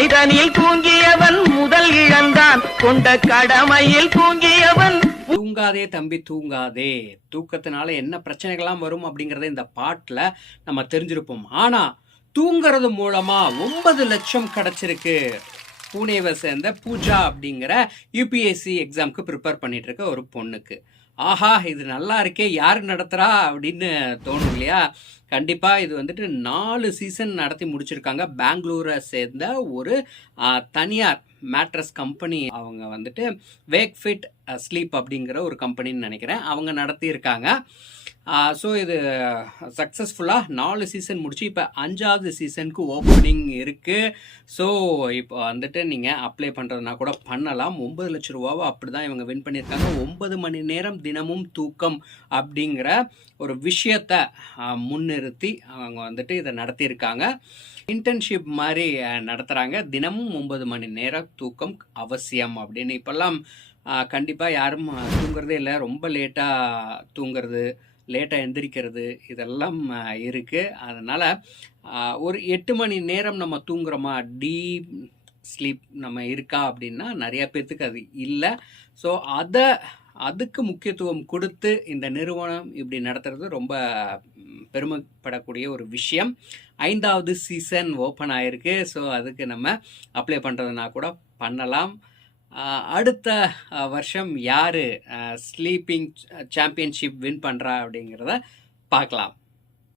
மழைதனில் தூங்கியவன் முதல் இழந்தான், கொண்ட கடமையில் தூங்கியவன். தூங்காதே தம்பி தூங்காதே, தூக்கத்தினால என்ன பிரச்சனைகள்லாம் வரும் அப்படிங்கறத இந்த பாட்டுல நம்ம தெரிஞ்சிருப்போம். ஆனா தூங்குறது மூலமா 9 லட்சம் கிடைச்சிருக்கு. பூனேவை சேர்ந்த பூஜா அப்படிங்கிற யூபிஎஸ்சி எக்ஸாமுக்கு ப்ரிப்பேர் பண்ணிட்டு இருக்க ஒரு பொண்ணுக்கு. ஆஹா, இது நல்லா இருக்கே, யார் நடத்துறா அப்படின்னு தோணும் இல்லையா? கண்டிப்பா இது வந்துட்டு 4 சீசன் நடத்தி முடிச்சிருக்காங்க. பெங்களூரை சேர்ந்த ஒரு தனியார் மேட்ரஸ் கம்பெனி, அவங்க வந்துட்டு வேக் ஃபிட் ஸ்லீப் அப்படிங்கிற ஒரு கம்பெனின்னு நினைக்கிறேன், அவங்க நடத்தியிருக்காங்க. ஸோ இது சக்ஸஸ்ஃபுல்லாக 4 சீசன் முடிச்சு இப்போ 5வது சீசனுக்கு ஓப்பனிங் இருக்குது. ஸோ இப்போ வந்துட்டு நீங்கள் அப்ளை பண்ணுறதுனா கூட பண்ணலாம். 9 லட்ச ரூபாவை அப்படி தான் இவங்க வின் பண்ணியிருக்காங்க. 9 மணி நேரம் தினமும் தூக்கம் அப்படிங்கிற ஒரு விஷயத்தை முன்னிறுத்தி அவங்க வந்துட்டு இதை நடத்தியிருக்காங்க. இன்டர்ன்ஷிப் மாதிரி நடத்துகிறாங்க. தினமும் 9 மணி நேரம் தூக்கம் அவசியம் அப்படின்னு. இப்போல்லாம் கண்டிப்பாக யாரும் தூங்குறதே இல்லை. ரொம்ப லேட்டாக தூங்குறது, லேட்டாக எந்திரிக்கிறது, இதெல்லாம் இருக்குது. அதனால் ஒரு 8 மணி நேரம் நம்ம தூங்குறோமா, டீப் ஸ்லீப் நம்ம இருக்கா அப்படின்னா நிறைய பேர்த்துக்கு அது இல்லை. ஸோ அதுக்கு முக்கியத்துவம் கொடுத்து இந்த நிறுவனம் இப்படி நடத்துறது ரொம்ப பெருமைப்படக்கூடிய ஒரு விஷயம். 5வது சீசன் ஓப்பன் ஆயிருக்கு. ஸோ அதுக்கு நம்ம அப்ளை பண்ணுறதுனா கூட பண்ணலாம். அடுத்த வருஷம் யார் ஸ்லீப்பிங் சாம்பியன்ஷிப் வின் பண்ணுறா அப்படிங்கிறத பார்க்கலாம்.